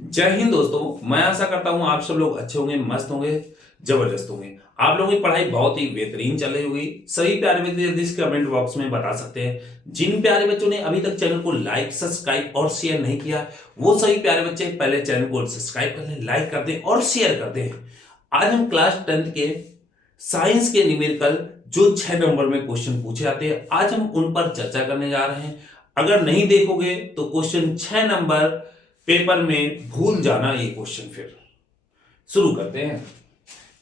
जय हिंद दोस्तों। मैं आशा करता हूं आप सब लोग अच्छे होंगे, मस्त होंगे, जबरदस्त होंगे। आप लोगों की पढ़ाई बहुत ही बेहतरीन चल रही होगी। सभी प्यारे बच्चे जल्दी इस कमेंट बॉक्स में बता सकते हैं। जिन प्यारे बच्चों ने अभी तक चैनल को लाइक, सब्सक्राइब और शेयर नहीं किया, वो सभी प्यारे बच्चे पहले चैनल को सब्सक्राइब कर लें, लाइक कर दें और शेयर कर दें। आज हम क्लास 10th के साइंस के न्यूमेरिकल जो 6 नंबर में क्वेश्चन पूछे जाते हैं, आज हम उन पर चर्चा करने जा रहे हैं। अगर नहीं देखोगे तो क्वेश्चन 6 नंबर पेपर में भूल जाना ये क्वेश्चन। फिर शुरू करते हैं।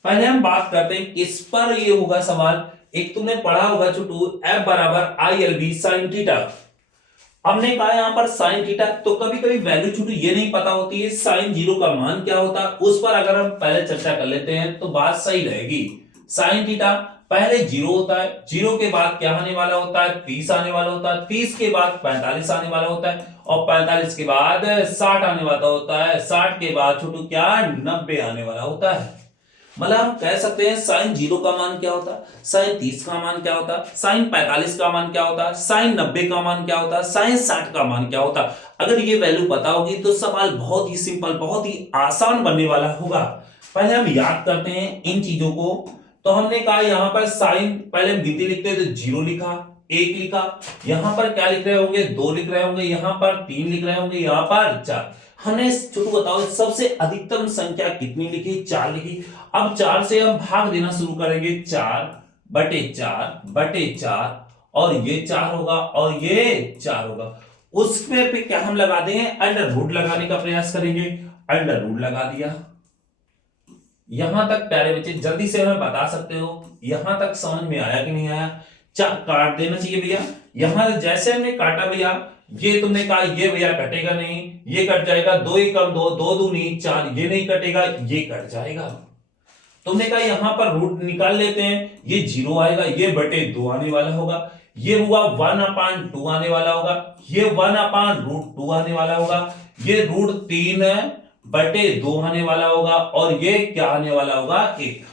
पहले हम बात करते हैं किस पर ये होगा सवाल। एक तुमने पढ़ा होगा छोटू, F बराबर ILB साइन थीटा। हमने कहा यहां पर साइन थीटा, तो कभी कभी वैल्यू छोटू ये नहीं पता होती है साइन जीरो का मान क्या होता है। उस पर अगर हम पहले चर्चा कर लेते हैं तो बात सही रहेगी। साइन थीटा पहले जीरो होता है, जीरो के बाद क्या आने वाला होता है, 30 आने वाला होता है, 30 के बाद 45 आने वाला होता है, और 45 के बाद 60 आने वाला होता है, 60 के बाद छोटू क्या 90 आने वाला होता है। मतलब हम कह सकते हैं साइन जीरो का मान क्या होता है, साइन 30 का मान क्या होता है, साइन 45 का मान क्या होता है, साइन 90 का मान क्या होता है, साइन 60 का मान क्या होता है। अगर ये वैल्यू पता होगी तो सवाल बहुत ही सिंपल, बहुत ही आसान बनने वाला होगा। पहले हम याद करते हैं इन चीजों को। तो हमने कहा यहां पर साइन, पहले हम गिनती लिखते हैं तो जीरो लिखा, एक लिखा, यहां पर क्या लिख रहे होंगे, दो लिख रहे होंगे, यहां पर तीन लिख रहे होंगे, यहां पर चार। हमने छोटू बताओ सबसे अधिकतम संख्या कितनी लिखी, चार लिखी। अब चार से हम भाग देना शुरू करेंगे, 4/4/4, और ये 4 होगा और ये 4 होगा। उसमें पे क्या हम लगा देंगे, अंडर रूट लगाने का प्रयास करेंगे। अंडर रूट लगा दिया। यहां तक प्यारे बच्चे जल्दी से हमें बता सकते हो यहां तक समझ में आया कि नहीं आया। काट देना चाहिए भैया। यहां जैसे हमने काटा भैया, ये तुमने कहा ये भैया कटेगा नहीं, ये कट जाएगा, दो ही कम दो, दो दूनी चार, ये नहीं कटेगा, ये कट जाएगा। तुमने कहा यहां पर रूट निकाल लेते हैं, ये जीरो आएगा, ये बटे दो आने वाला होगा, ये हुआ 1/2 आने वाला होगा, ये 1/√2 आने वाला होगा, ये √3/2 आने वाला होगा, और ये क्या आने वाला होगा, 1।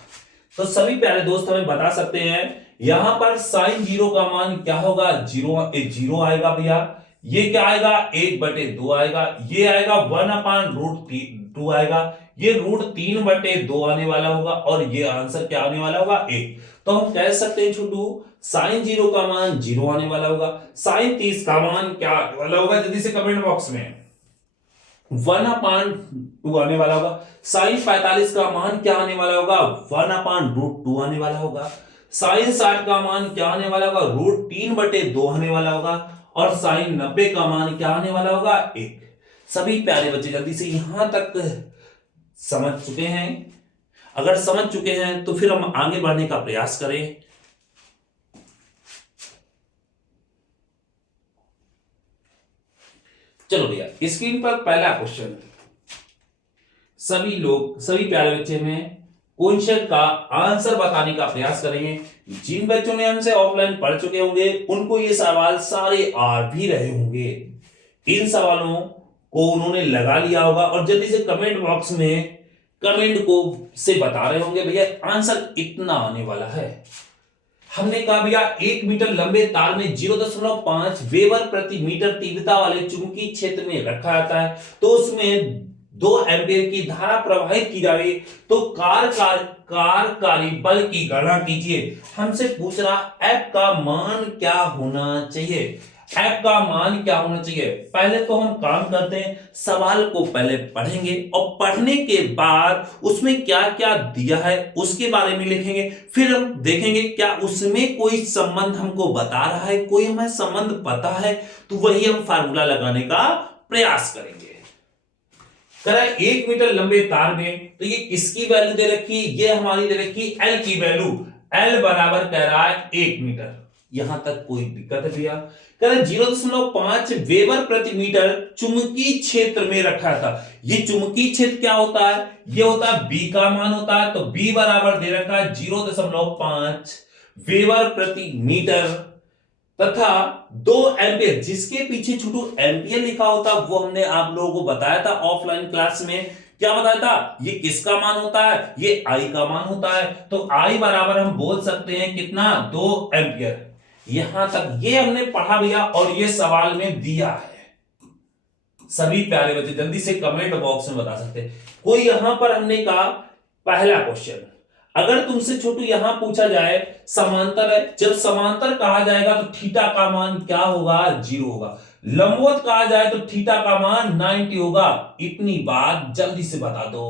तो सभी प्यारे दोस्त हमें बता सकते हैं यहां पर साइन जीरो का मान क्या होगा, जीरो आएगा भैया। ये क्या आएगा, 1/2 आएगा, ये आएगा 1/√2 आएगा, ये √3/2 आने वाला होगा, और ये आंसर क्या आने वाला होगा, 1। तो हम कह सकते हैं छोटू साइन जीरो का मान जीरो आने वाला होगा। साइन 30 का मान क्या आने वाला होगा, जल्दी से कमेंट बॉक्स में 1/2 आने वाला होगा। साइन 45 का मान क्या आने वाला होगा, 1/√2 आने वाला होगा। साइन 60 का मान क्या आने वाला होगा, √3/2 आने वाला होगा, और साइन 90 का मान क्या आने वाला होगा, 1। सभी प्यारे बच्चे जल्दी से यहां तक समझ चुके हैं। अगर समझ चुके हैं तो फिर हम आगे बढ़ने का प्रयास करें। चलो भैया स्क्रीन पर पहला क्वेश्चन, सभी प्यारे बच्चे में क्वेश्चन का आंसर बताने का प्रयास करेंगे। जिन बच्चों ने हमसे ऑफलाइन पढ़ चुके होंगे उनको ये सवाल सारे आ भी रहे होंगे। इन सवालों को उन्होंने लगा लिया होगा और जल्दी से कमेंट बॉक्स में कमेंट को से बता रहे होंगे भैया आंसर इतना आने वाला है। हमने कहा भैया 1 मीटर लंबे तार में 0.5 वेबर प्रति मीटर तीव्रता वाले चुंबकीय क्षेत्र में रखा जाता है, तो उसमें 2 एम्पीयर की धारा प्रवाहित की जा रही है, तो कार्यकारी बल की गणना कीजिए। हमसे पूछ रहा F का मान क्या होना चाहिए, F का मान क्या होना चाहिए। पहले तो हम काम करते हैं, सवाल को पहले पढ़ेंगे और पढ़ने के बाद उसमें क्या क्या दिया है उसके बारे में लिखेंगे। फिर हम देखेंगे क्या उसमें कोई संबंध हमको बता रहा है, कोई हमें संबंध पता है, तो वही हम फार्मूला लगाने का प्रयास करेंगे। करा 1 मीटर लंबे तार में, तो ये किसकी वैल्यू दे रखी, ये हमारी दे रखी L की वैल्यू। L बराबर कह रहा है 1 मीटर। यहां तक कोई दिक्कत है भैया। कह रहा 0.5 वेबर प्रति मीटर चुंबकीय क्षेत्र में रखा था। ये चुंबकीय क्षेत्र क्या होता है, ये होता है B का मान होता है, तो B बराबर दे रखा है 0.5 वेबर प्रति मीटर तथा 2 एम्पियर, जिसके पीछे छोटू एम्पियर लिखा होता वो हमने आप लोगों को बताया था ऑफलाइन क्लास में। क्या बताया था, ये किसका मान होता है, ये आई का मान होता है। तो आई बराबर हम बोल सकते हैं कितना, 2 एम्पियर। यहां तक ये हमने पढ़ा भैया और ये सवाल में दिया है। सभी प्यारे बच्चे जल्दी से कमेंट बॉक्स में बता सकते हैं। कोई यहां पर हमने कहा पहला क्वेश्चन, अगर तुमसे छोटू यहां पूछा जाए समांतर है, जब समांतर कहा जाएगा तो थीटा का मान क्या होगा, 0 होगा। लंबवत कहा जाए तो थीटा का मान 90 होगा। इतनी बात जल्दी से बता दो।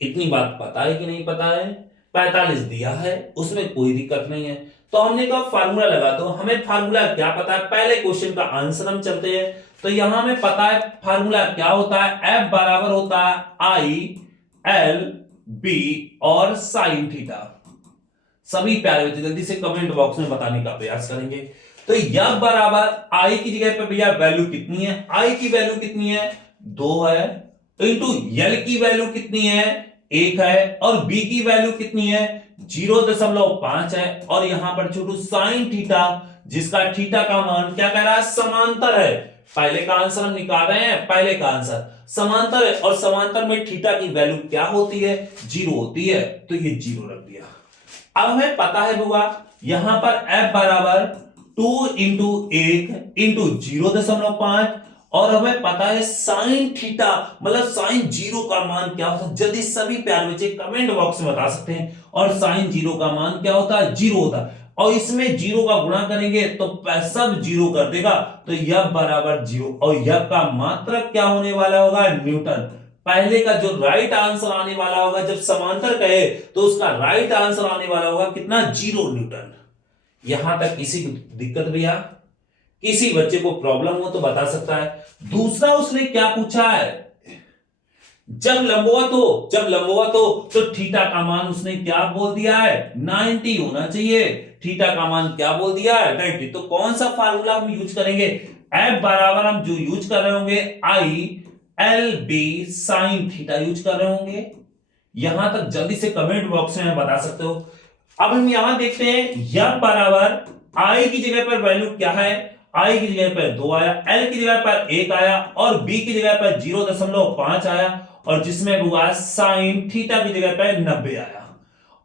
इतनी बात पता है कि नहीं पता है? 45 दिया है, उसमें कोई दिक्कत नहीं है। तो हमने कहा फार्मूला लगा दो। हमें फार्मूला क्या पता है, पहले क्वेश्चन का आंसर हम चलते हैं। तो यहां हमें पता है फार्मूला क्या होता है, F बराबर होता है आई एल बी और साइन थीटा। सभी प्यारे बच्चे जल्दी से कमेंट बॉक्स में बताने का प्रयास करेंगे। तो F बराबर आई की जगह पे भैया वैल्यू कितनी है, आई की वैल्यू कितनी है, 2 है, इंटू एल की वैल्यू कितनी है, 1 है, और बी की वैल्यू कितनी है, 0.5 है, और यहां पर छोटू साइन थीटा, जिसका थीटा का मान क्या कह रहा है, समांतर है। पहले का आंसर हम निकाल रहे हैं, पहले का आंसर समांतर है, और समांतर में थीटा की वैल्यू क्या होती है, 0 होती है, तो ये 0 रख दिया। अब हमें पता है बुआ यहां पर F बराबर 2 इंटू 1 इंटू 0.5, और हमें पता है साइन थीटा मतलब साइन 0 का मान क्या होता है। जल्दी सभी प्यारे बच्चे कमेंट बॉक्स में बता सकते हैं। और साइन 0 का मान क्या होता है, 0 होता है, और इसमें 0 का गुणा करेंगे तो सब 0 कर देगा, तो F बराबर 0, और F का मात्रक क्या होने वाला होगा, न्यूटन। पहले का जो राइट आंसर आने वाला होगा, जब समांतर कहे तो उसका राइट आंसर आने वाला होगा कितना, 0 न्यूटन। यहां तक किसी को दिक्कत भैया, किसी बच्चे को प्रॉब्लम हो तो बता सकता है। दूसरा उसने क्या पूछा है, जब लंबवत हो तो थीटा का मान उसने क्या बोल दिया है, 90 होना चाहिए। थीटा का मान क्या बोल दिया है, 90। तो कौन सा फार्मूला हम यूज करेंगे, F बराबर हम जो यूज कर रहे होंगे I L B sine theta use कर रहे होंगे। यहां तक जल्दी से कमेंट बॉक्स में बता सकते हो। अब हम यहां देखते हैं F बराबर आई की जगह पर वैल्यू क्या है, आई की जगह पर 2 आया, एल की जगह पर 1 आया, और बी की जगह पर 0.5 आया, और जिसमें हुआ साइन थीटा की जगह पर 90 आया।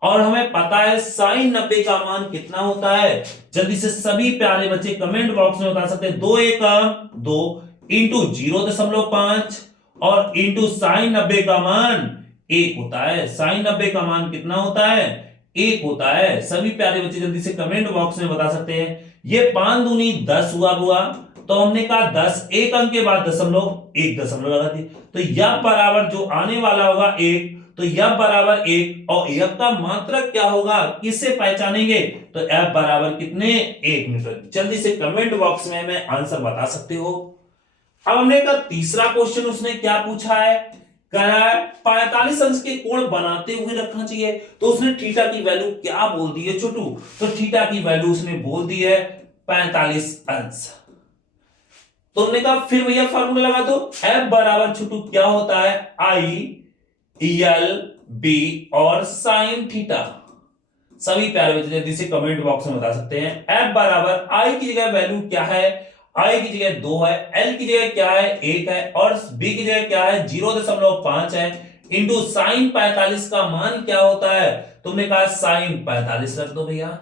और हमें पता है साइन 90 का मान कितना होता है, जल्दी से सभी प्यारे बच्चे कमेंट बॉक्स में बता सकते हैं। 2 1 2 इंटू 0.5 और इंटू साइन 90 का मान 1 होता है। साइन 90 का मान कितना होता है, 1 होता है। सभी प्यारे बच्चे जल्दी से कमेंट बॉक्स में बता सकते हैं। ये 5 दूनी 10 हुआ, तो हमने कहा 10, एक अंक के बाद दशमलव, एक दशमलव लगा दी, तो यह बराबर जो आने वाला होगा 1, तो F बराबर 1, और F का मात्रक क्या होगा, किससे पहचानेंगे, तो F बराबर कितने, 1 न्यूटन। जल्दी से कमेंट बॉक्स में हमें आंसर बता सकते हो। अब हमने कहा तीसरा क्वेश्चन उसने क्या पूछा है, कह रहा है 45 अंश के कोण बनाते हुए रखना चाहिए। तो उसने थीटा की वैल्यू क्या बोल दी है छोटू, तो थीटा की वैल्यू उसने बोल दी है 45 अंश। तो हमने कहा फिर भैया फार्मूला लगा दो। F बराबर छोटू क्या होता है, आई एल बी और साइन थीटा। सभी प्यारे बच्चे जल्दी से कमेंट बॉक्स में बता सकते हैं। F बराबर आई की जगह वैल्यू क्या है, आई की जगह 2 है, एल की जगह क्या है, 1 है, और बी की जगह क्या है, 0.5 है, इंटू साइन 45 का मान क्या होता है, तुमने कहा साइन 45 रख दो भैया।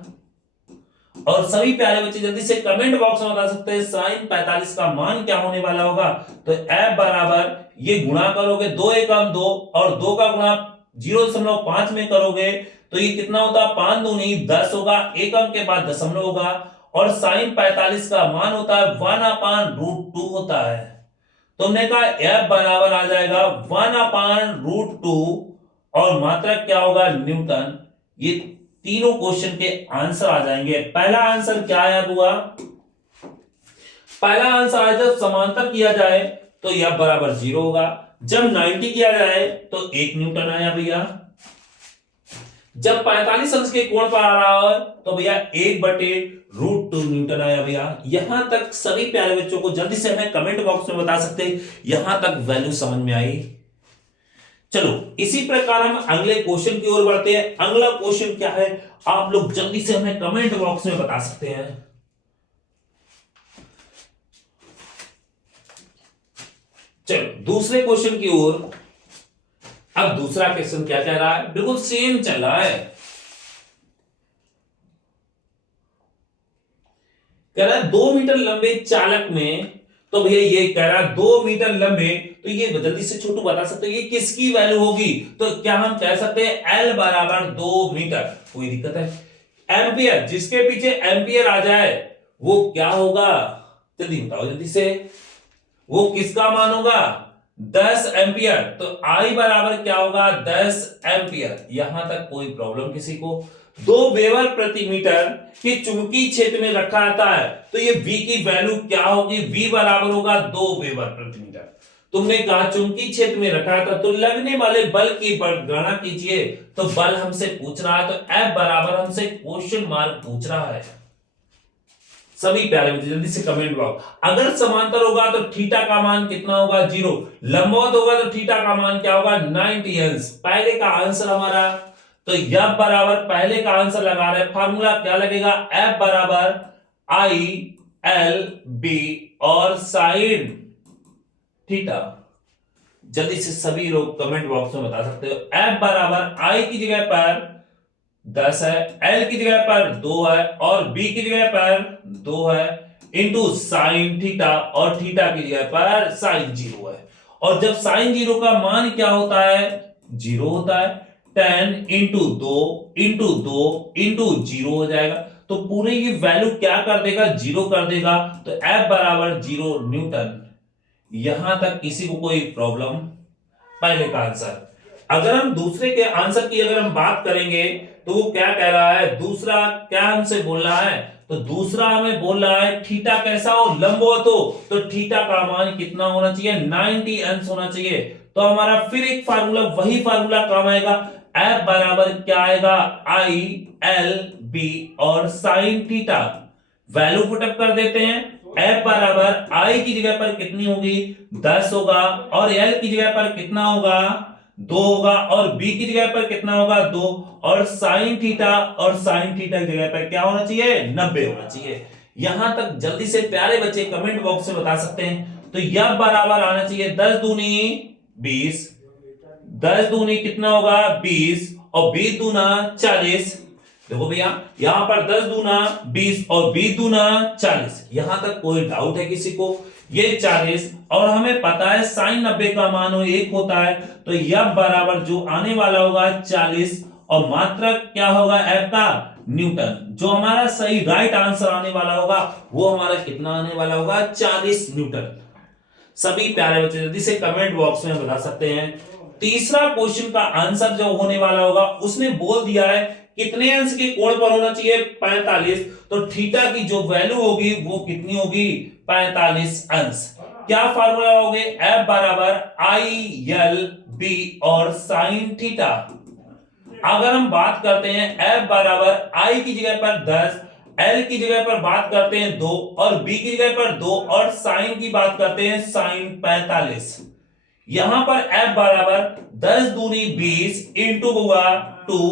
और सभी प्यारे बच्चे जल्दी से कमेंट बॉक्स में बता सकते हैं साइन 45 का मान क्या होने वाला होगा। तो F बराबर ये गुणा करोगे, 2 1 2, और 2 का गुणा 0.5 में करोगे तो ये कितना होता है, 5 दूनी 10 होगा, एक अंक के बाद दशमलव होगा, और साइन 45 का मान होता है 1/√2 होता है। तो हमने कहा F बराबर आ जाएगा 1/√2, और मात्रक क्या होगा, न्यूटन। ये तीनों क्वेश्चन के आंसर आ जाएंगे। पहला आंसर क्या आया बुआ, पहला आंसर आया जब समांतर किया जाए तो यह बराबर 0 होगा, जब 90 किया जाए तो 1 न्यूटन आया भैया, जब 45 अंश के कोण पर आ रहा है तो भैया 1/√2 न्यूटन आया भैया। यहां तक सभी प्यारे बच्चों को जल्दी से हमें कमेंट बॉक्स में बता सकते हैं, यहां तक वैल्यू समझ में आई। चलो इसी प्रकार हम अगले क्वेश्चन की ओर बढ़ते हैं। अगला क्वेश्चन क्या है, आप लोग जल्दी से हमें कमेंट बॉक्स में बता सकते हैं। चलो दूसरे क्वेश्चन की ओर। अब दूसरा क्वेश्चन क्या कह रहा है, बिल्कुल सेम चल रहा है। कह रहा है 2 मीटर लंबे चालक में तो भैया ये कह रहा है 2 मीटर लंबे, तो ये जल्दी से छोटू बता सकते हो ये किसकी वैल्यू होगी? तो क्या हम कह सकते हैं L बराबर 2 मीटर। कोई दिक्कत है? एम्पियर, जिसके पीछे एम्पियर आ जाए वो क्या होगा? जल्दी बताओ जल्दी से, वो किसका मान होगा? 10 एम्पियर। तो I बराबर क्या होगा? 10 एम्पियर। यहां तक कोई प्रॉब्लम किसी को? 2 वेबर प्रति मीटर की चुंबकीय क्षेत्र में रखा जाता है, तो ये V की वैल्यू क्या होगी? V बराबर होगा 2 वेबर प्रति मीटर। तुमने कहा चुंबकीय क्षेत्र में रखा था, तो लगने वाले बल की गणना कीजिए। तो बल हमसे पूछ रहा है, तो F बराबर हमसे क्वेश्चन मार्क पूछ रहा है। सभी प्यारे बच्चे जल्दी से कमेंट बॉक्स, अगर समांतर होगा तो थीटा का मान कितना होगा? 0। लंबवत होगा तो थीटा का मान क्या होगा? 90 अंश। पहले का आंसर हमारा, तो F बराबर पहले का आंसर लगा रहे, फार्मूला क्या लगेगा? F बराबर I L B और साइन थीटा। जल्दी से सभी लोग कमेंट बॉक्स में बता सकते हो। F बराबर I की जगह पर 10 है, L की जगह पर 2 है और B की जगह पर 2 है, इंटू साइन थीटा, और थीटा की जगह पर साइन 0 है। और जब साइन 0 का मान क्या होता है? 0 होता है। 10 इंटू 2 इंटू 2 इंटू 0 हो जाएगा। तो पूरे ये वैल्यू क्या कर देगा? 0 कर देगा। तो F बराबर 0 न्यूटन। यहां तक किसी को कोई प्रॉब्लम? पहले का आंसर। अगर हम दूसरे के आंसर की अगर हम बात करेंगे, तो वो क्या कह रहा है? दूसरा क्या हमसे बोल रहा है? तो दूसरा हमें बोल रहा है थीटा कैसा हो? लंबवत हो। तो थीटा का मान कितना होना चाहिए? 90 अंश होना चाहिए। तो हमारा फिर एक फार्मूला, वही फार्मूला काम आएगा। F बराबर क्या आएगा? I L B और साइन थीटा। वैल्यू पुटअप कर देते हैं। F बराबर I की जगह पर कितनी होगी? 10 होगा, और L की जगह पर कितना होगा? 2 होगा, और B की जगह पर कितना होगा? 2, और साइन थीटा, और साइन थीटा की जगह पर क्या होना चाहिए? 90 होना चाहिए। यहां तक जल्दी से प्यारे बच्चे कमेंट बॉक्स में बता सकते हैं। तो यह बराबर आना चाहिए 10 दूनी 20, 10 दूनी कितना होगा? 20, और 20 दूना 40। देखो भैया यहां पर 10 दूना 20 और 20 दूना 40। यहां तक कोई डाउट है किसी को? ये 40, और हमें पता है साइन 90 का मान 1 होता है, तो यह बराबर जो आने वाला होगा 40, और मात्रक क्या होगा? F का न्यूटन। जो हमारा सही राइट आंसर आने वाला होगा वो हमारा कितना आने वाला होगा? 40 न्यूटन। सभी प्यारे बच्चे जल्दी से कमेंट बॉक्स में बता सकते हैं। तीसरा क्वेश्चन का आंसर जो होने वाला होगा, उसने बोल दिया है कितने अंश के कोण पर होना चाहिए? 45। तो थीटा की जो वैल्यू होगी वो कितनी होगी? 45 अंश। क्या फार्मूला होगे? F बराबर I L B और साइन थीटा। अगर हम बात करते हैं F बराबर I की जगह पर 10, L की जगह पर बात करते हैं 2, और B की जगह पर 2, और साइन की बात करते हैं साइन 45। यहां पर F बराबर 10 दूनी 20 इंटू हुआ 2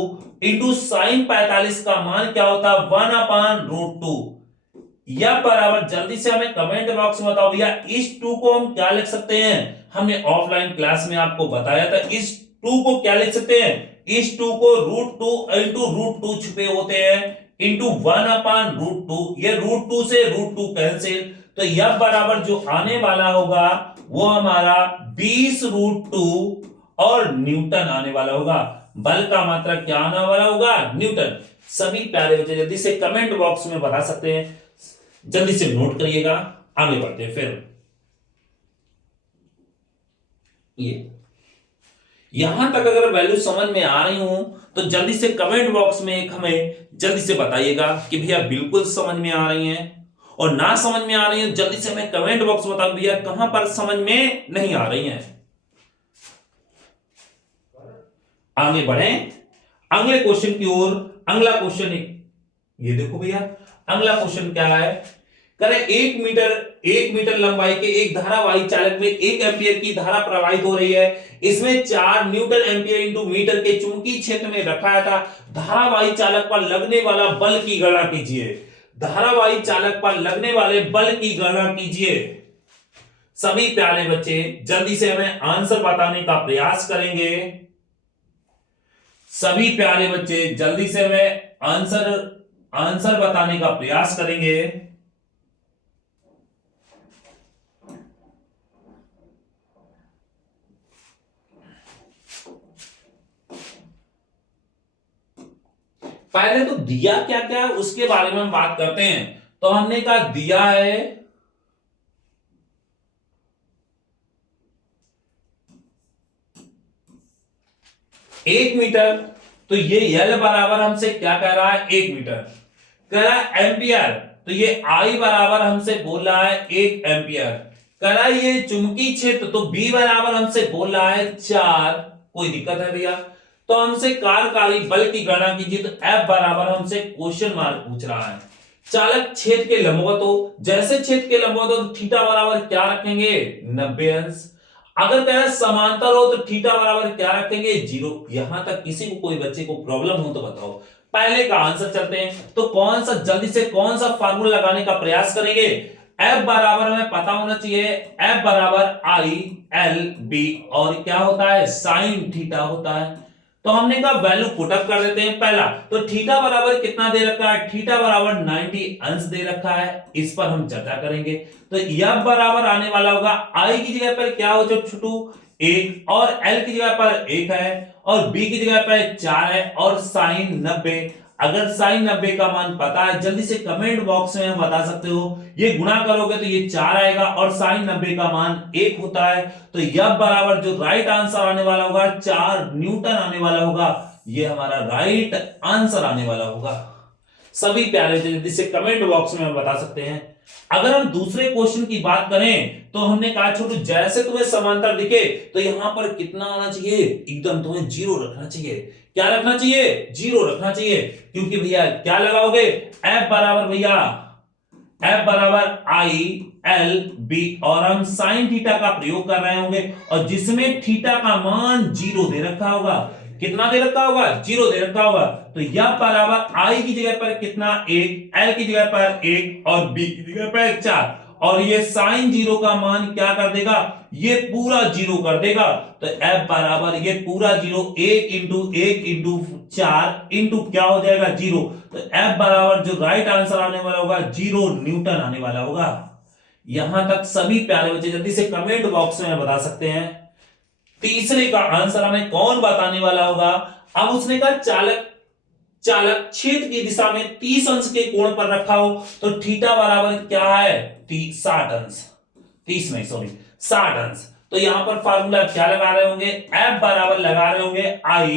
इंटू साइन 45 का मान क्या होता है? 1/√2। यह बराबर, जल्दी से हमें कमेंट बॉक्स में बताओ भैया, इस 2 को हम क्या लिख सकते हैं? हमने ऑफलाइन क्लास में आपको बताया था, इस 2 को क्या लिख सकते हैं? इस 2 को √2 इंटू √2 छुपे होते हैं इंटू 1/√2। ये √2 से √2 कैंसिल, तो यह बराबर जो आने वाला होगा वो हमारा 20√2 और न्यूटन आने वाला होगा। बल का मात्रा क्या आने वाला होगा? न्यूटन। सभी प्यारे बच्चे जल्दी से कमेंट बॉक्स में बता सकते हैं, जल्दी से नोट करिएगा। आगे बढ़ते हैं फिर। ये यहां तक अगर वैल्यू समझ में आ रही हूं तो जल्दी से कमेंट बॉक्स में एक हमें जल्दी से बताइएगा कि भैया बिल्कुल समझ में आ रही हैं, और ना समझ में आ रही है जल्दी से हमें कमेंट बॉक्स में बताओ भैया कहां पर समझ में नहीं आ रही हैं। आगे बढ़े अगले क्वेश्चन की ओर। अगला क्वेश्चन ये देखो भैया, अगला क्वेश्चन क्या है? करें 1 मीटर लंबाई के एक धारावाही चालक में 1 एम्पियर की धारा प्रवाहित हो रही है। इसमें 4 न्यूटन एम्पियर इंटू मीटर के चुंबकीय क्षेत्र में रखा था। धारावाही चालक पर लगने वाला बल की गणना कीजिए। धारावाही चालक पर लगने वाले बल की गणना कीजिए। सभी प्यारे बच्चे जल्दी से हमें आंसर बताने का प्रयास करेंगे। सभी प्यारे बच्चे जल्दी से हमें आंसर बताने का प्रयास करेंगे। पहले तो दिया क्या क्या है उसके बारे में हम बात करते हैं। तो हमने कहा दिया है 1 मीटर। तो ये L बराबर हमसे क्या कह रहा है 1 मीटर, कह रहा है एम्पियर। तो ये I बराबर हमसे बोल रहा है 1 एम्पियर। कह रहा है ये चुंबकीय क्षेत्र, तो B बराबर हमसे बोल रहा है 4। कोई दिक्कत है भैया? तो हमसे कार्यकारी बल की गणना कीजिए। तो F बराबर हमसे क्वेश्चन मार्क पूछ रहा है। चालक छेद के लंबवत हो, जैसे छेद के लंबवत हो तो थीटा बराबर क्या रखेंगे 90 अंश। अगर कह रहा है समांतर हो तो थीटा बराबर क्या रखेंगे 0। यहां तक किसी को कोई बच्चे को प्रॉब्लम हो तो बताओ। पहले का आंसर चलते हैं। तो कौन सा जल्दी से कौन सा फार्मूला लगाने का प्रयास करेंगे। F बराबर हमें पता होना चाहिए, F बराबर I L B और क्या होता है साइन थीटा होता है। तो हमने कहा वैल्यू पुटअप कर देते हैं। पहला तो थीटा बराबर कितना दे रखा है, थीटा बराबर 90 अंश दे रखा है, इस पर हम चर्चा करेंगे। तो F बराबर आने वाला होगा I की जगह पर क्या हो जो छोटू 1 और L की जगह पर 1 है और B की जगह पर 4 है और साइन 90। अगर साइन 90 का मान पता है जल्दी से कमेंट बॉक्स में हम बता सकते हो। ये गुणा करोगे तो ये 4 आएगा और साइन 90 का मान 1 होता है। तो F बराबर जो राइट आंसर आने वाला होगा 4 न्यूटन आने वाला होगा। ये हमारा राइट आंसर आने वाला होगा। सभी प्यारे जल्दी से कमेंट बॉक्स में हम बता सकते हैं। अगर हम दूसरे क्वेश्चन की बात करें तो हमने कहा छोटू जैसे तुम्हें समांतर दिखे तो यहां पर कितना आना चाहिए, एकदम तुम्हें 0 रखना चाहिए। क्या रखना चाहिए 0 रखना चाहिए, क्योंकि भैया क्या लगाओगे F बराबर भैया F बराबर I L B और हम साइन थीटा का प्रयोग कर रहे होंगे और जिसमें थीटा का मान 0 दे रखा होगा। कितना दे रखा होगा 0 दे रखा होगा। तो F बराबर I की जगह पर कितना 1, L की जगह पर 1 और B की जगह पर 4 और ये साइन 0 का मान क्या कर देगा, ये पूरा 0 कर देगा। तो F बराबर ये पूरा 0 1 इंटू 1 इंटू 4 इंटू क्या हो जाएगा 0। तो F बराबर जो राइट आंसर आने वाला होगा 0 न्यूटन आने वाला होगा। यहां तक सभी प्यारे बच्चे जल्दी से कमेंट बॉक्स में बता सकते हैं। तीसरे का आंसर हमें कौन बताने वाला होगा। अब उसने कहा चालक चालक छेद की दिशा में 30 अंश के कोण पर रखा हो तो थीटा बराबर क्या है 60 अंश, 30 नहीं सॉरी 60 अंश। तो यहां पर फार्मूला क्या लगा रहे होंगे, F बराबर लगा रहे होंगे I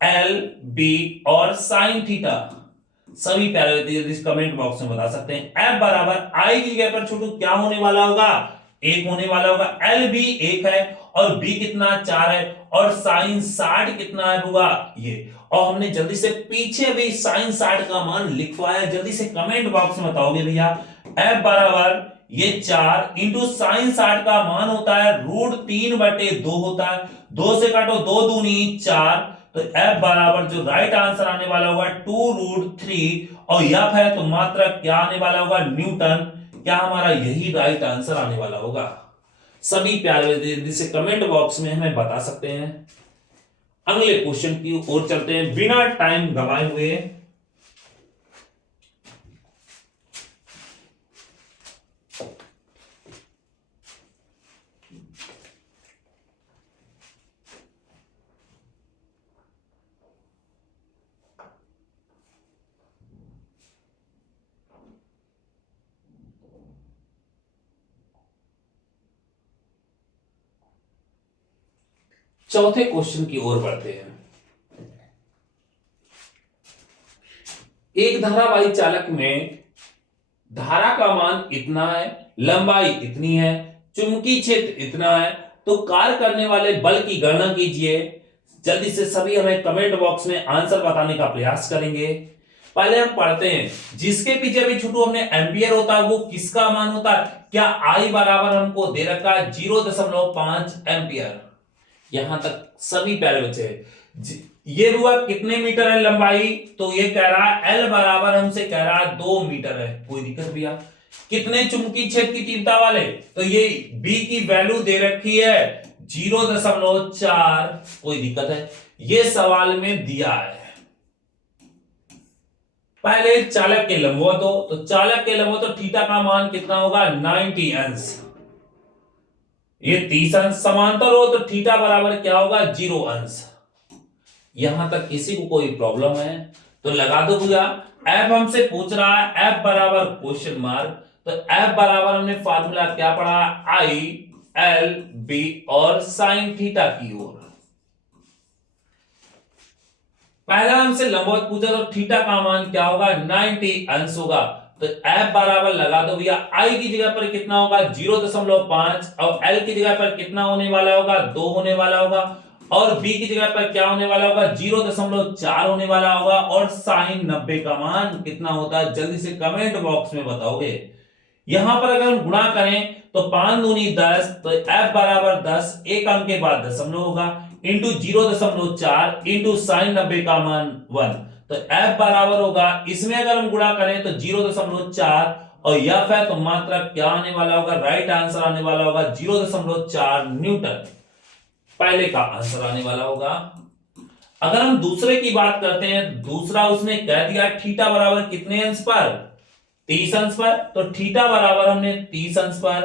L B और साइन थीटा। सभी प्यारे कमेंट बॉक्स में बता सकते हैं। F बराबर I की जगह पर छोटू क्या होने वाला होगा 1 होने वाला होगा, L भी 1 है और B कितना 4 है और साइन 60 कितना है होगा ये। और हमने जल्दी से पीछे भी साइन 60 का मान लिखवाया, जल्दी से कमेंट बॉक्स में बताओगे भैया। F बराबर ये 4 इंटू साइन 60 का मान होता है √3/2 होता है। 2 से काटो 2 दूनी 4। तो F बराबर जो राइट आंसर आने वाला होगा 2√3 और F है तो मात्रा क्या आने वाला होगा न्यूटन। क्या हमारा यही राइट आंसर आने वाला होगा। सभी प्यारे जल्दी से कमेंट बॉक्स में हमें बता सकते हैं। अगले क्वेश्चन की ओर चलते हैं बिना टाइम गवाए हुए। चौथे क्वेश्चन की ओर बढ़ते हैं। एक धारावाही चालक में धारा का मान इतना है, लंबाई इतनी है, चुंबकीय क्षेत्र इतना है, तो कार्य करने वाले बल की गणना कीजिए। जल्दी से सभी हमें कमेंट बॉक्स में आंसर बताने का प्रयास करेंगे। पहले हम पढ़ते हैं, जिसके पीछे अभी छोटू हमने एम्पियर होता है वो किसका मान होता है। क्या I बराबर हमको दे रखा है 0.5 एम्पियर। यहां तक सभी प्यारे बच्चे ये हुआ कितने मीटर है लंबाई, तो ये कह रहा है L बराबर हमसे कह रहा है 2 मीटर है। कोई दिक्कत भैया। कितने चुंबकीय क्षेत्र की तीव्रता वाले, तो ये B की वैल्यू दे रखी है 0.4। कोई दिक्कत है, ये सवाल में दिया है। पहले चालक के लंबवत हो तो चालक के लंबवत तो थीटा का मान कितना होगा 90 अंश। ये 30 अंश समांतर हो तो थीटा बराबर क्या होगा 0 अंश। यहां तक किसी को कोई प्रॉब्लम है तो लगा दो भैया, एफ हमसे पूछ रहा है एफ बराबर क्वेश्चन मार्क, तो एफ बराबर हमने फार्मूला क्या पढ़ा, आई एल बी और साइन थीटा की ओर। पहला हमसे लंबवत पूछा तो थीटा का मान क्या होगा, 90 अंश होगा। तो एफ बराबर लगा दो भैया, आई की जगह पर कितना होगा 0.5 और एल की जगह पर कितना होने वाला होगा 2 होने वाला होगा, और बी की जगह पर क्या होने वाला होगा 0.4 होने वाला होगा, और साइन 90 का मान कितना होता है जल्दी से कमेंट बॉक्स में बताओगे। यहां पर अगर हम गुणा करें तो 5 दूनी 10, तो एफ बराबर 10 एक अंक के बाद दशमलव होगा, इंटू 0.4 इंटू साइन 90 का मान 1, तो एफ बराबर होगा, इसमें अगर हम गुणा करें तो 0.4 और यह है तो मात्रा क्या आने वाला होगा, राइट आंसर आने वाला होगा 0.4 न्यूटन, पहले का आंसर आने वाला होगा। अगर हम दूसरे की बात करते हैं, दूसरा उसने कह दिया थीटा बराबर कितने अंश पर, 30 अंश पर, तो थीटा बराबर हमने 30 अंश पर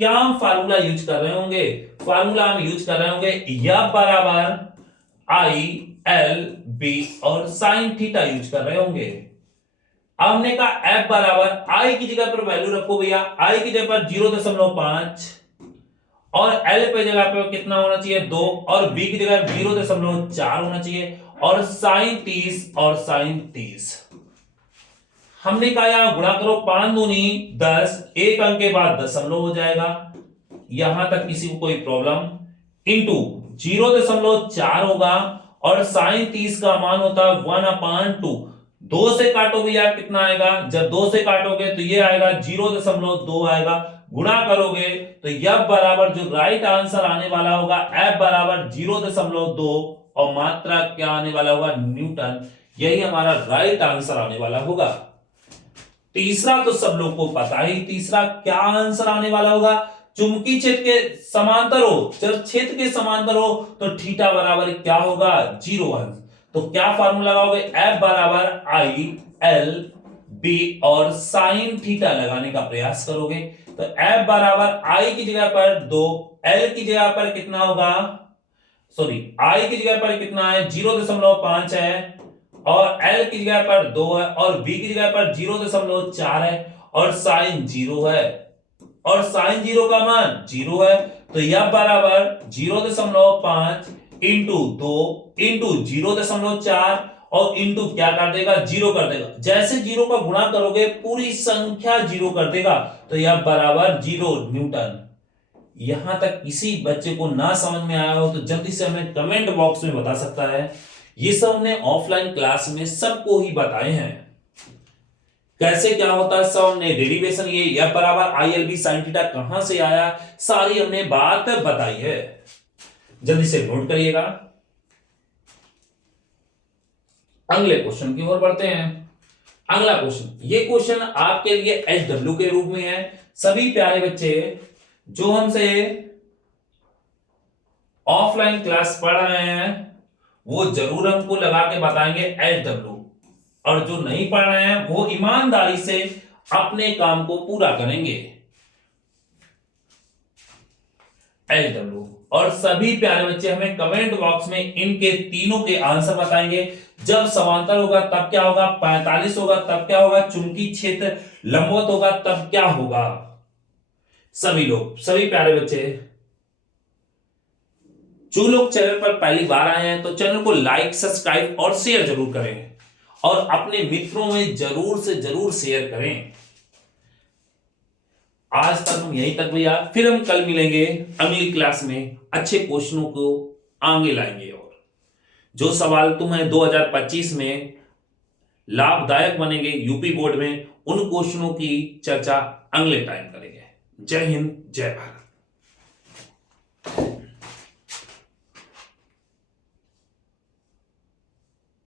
क्या हम फार्मूला यूज कर रहे होंगे, फार्मूला हम यूज कर रहे होंगे एफ बराबर आई एल बी और साइन थीटा यूज कर रहे होंगे। अब हमने कहा एफ बराबर आई की जगह पर वैल्यू रखो भैया, आई की जगह पर 0.5 और एल पे जगह पे कितना होना चाहिए 2 और बी की जगह 0.4 होना चाहिए, और साइन 30 और साइन 30। हमने कहा यहां गुणा करो, 5 दूनी 10 एक अंक के बाद दशमलव हो जाएगा, यहां तक किसी को कोई प्रॉब्लम, इंटू 0.4 होगा और साइन 30 का मान होता है 1/2, 2 से काटो भैया कितना आएगा, जब 2 से काटोगे तो ये आएगा 0.2 आएगा, गुणा करोगे तो एफ बराबर जो राइट आंसर आने वाला होगा एफ बराबर 0.2 और मात्रा क्या आने वाला होगा न्यूटन, यही हमारा राइट आंसर आने वाला होगा। तीसरा तो सब लोग को पता ही, तीसरा क्या आंसर आने वाला होगा, चुंबकीय क्षेत्र के समांतर हो, जब क्षेत्र के समांतर हो तो थीटा बराबर क्या होगा 0 अंश, तो क्या फार्मूला लगाओगे एफ बराबर आई एल बी और साइन थीटा लगाने का प्रयास करोगे, तो एफ बराबर आई की जगह पर 2, एल की जगह पर कितना होगा, सॉरी आई की जगह पर कितना है 0.5 है, और एल की जगह पर 2 है, और बी की जगह पर 0.4 है, और साइन 0 है, और साइन 0 का मान 0 है, तो यह बराबर 0.5 इंटू 2 इंटू 0.4 और इंटू क्या कर देगा 0 कर देगा, जैसे 0 का गुणा करोगे पूरी संख्या 0 कर देगा, तो यह बराबर 0 न्यूटन। यहां तक किसी बच्चे को ना समझ में आया हो तो जल्दी से हमें कमेंट बॉक्स में बता सकता है। ये सब हमने ऑफलाइन क्लास में सबको ही बताए हैं, कैसे क्या होता है सब हमने डेरिवेशन, ये एफ बराबर I L B sine theta कहां से आया, सारी हमने बात बताई है, जल्दी से नोट करिएगा। अगले क्वेश्चन की ओर बढ़ते हैं। अगला क्वेश्चन, ये क्वेश्चन आपके लिए एचडब्ल्यू के रूप में है। सभी प्यारे बच्चे जो हमसे ऑफलाइन क्लास पढ़ रहे हैं वो जरूर हमको लगा के बताएंगे एचडब्ल्यू, और जो नहीं पढ़ रहे हैं वो ईमानदारी से अपने काम को पूरा करेंगे एचडब्ल्यू। और सभी प्यारे बच्चे हमें कमेंट बॉक्स में इनके तीनों के आंसर बताएंगे। जब समांतर होगा तब क्या होगा, 45 होगा तब क्या होगा, चुंबकीय क्षेत्र लंबवत होगा तब क्या होगा। सभी लोग, सभी प्यारे बच्चे जो लोग चैनल पर पहली बार आए हैं तो चैनल को लाइक सब्सक्राइब और शेयर जरूर करें, और अपने मित्रों में जरूर से जरूर शेयर करें। आज तक हम यहीं तक भैया, फिर हम कल मिलेंगे अगली क्लास में, अच्छे क्वेश्चनों को आगे लाएंगे, और जो सवाल तुम्हें 2025 में लाभदायक बनेंगे यूपी बोर्ड में, उन क्वेश्चनों की चर्चा अगले टाइम करेंगे। जय हिंद, जय भारत।